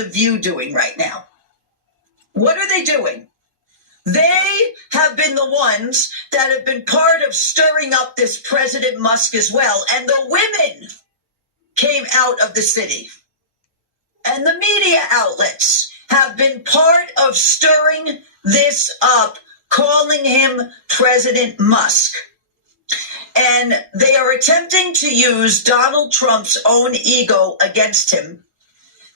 The View doing right now? What are they doing? They have been the ones that have been part of stirring up this President Musk as well. And the women came out of the city. And the media outlets have been part of stirring this up, calling him President Musk. And they are attempting to use Donald Trump's own ego against him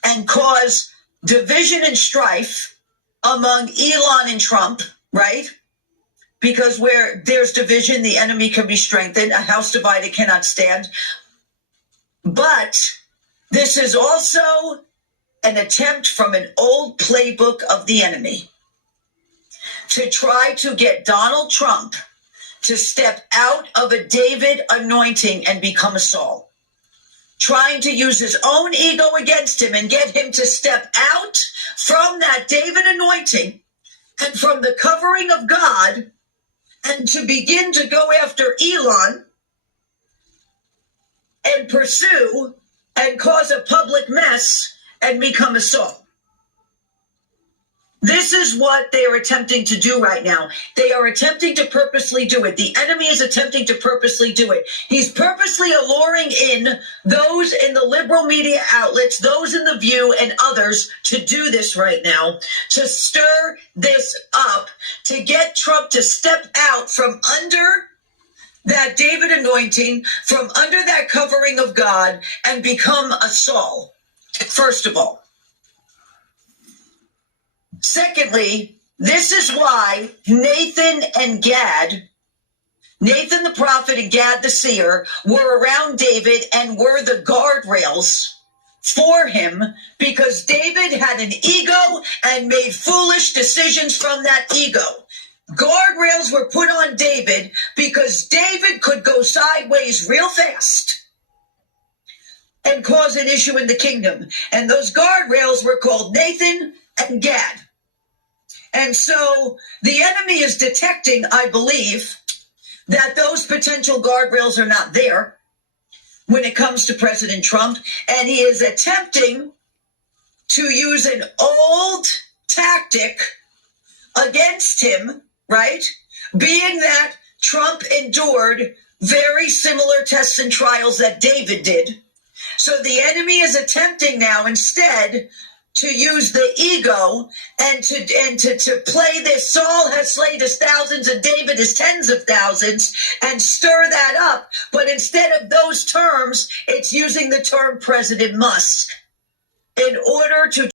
and cause division and strife among Elon and Trump, right? Because where there's division, the enemy can be strengthened. A house divided cannot stand. But this is also an attempt from an old playbook of the enemy to try to get Donald Trump to step out of a David anointing and become a Saul. Trying to use his own ego against him and get him to step out from that David anointing and from the covering of God and to begin to go after Elon and pursue and cause a public mess and become a Saul. This is what they are attempting to do right now. They are attempting to purposely do it. The enemy is attempting to purposely do it. He's purposely alluring in those in the liberal media outlets, those in The View and others to do this right now, to stir this up, to get Trump to step out from under that David anointing, from under that covering of God, and become a Saul, first of all. Secondly, this is why Nathan and Gad, Nathan the prophet and Gad the seer, were around David and were the guardrails for him, because David had an ego and made foolish decisions from that ego. Guardrails were put on David because David could go sideways real fast and cause an issue in the kingdom. And those guardrails were called Nathan and Gad. And so the enemy is detecting, I believe, that those potential guardrails are not there when it comes to President Trump. And he is attempting to use an old tactic against him, right? Being that Trump endured very similar tests and trials that David did. So the enemy is attempting now instead to use the ego and to play this Saul has slain his thousands and David his tens of thousands and stir that up. But instead of those terms, it's using the term President Musk in order to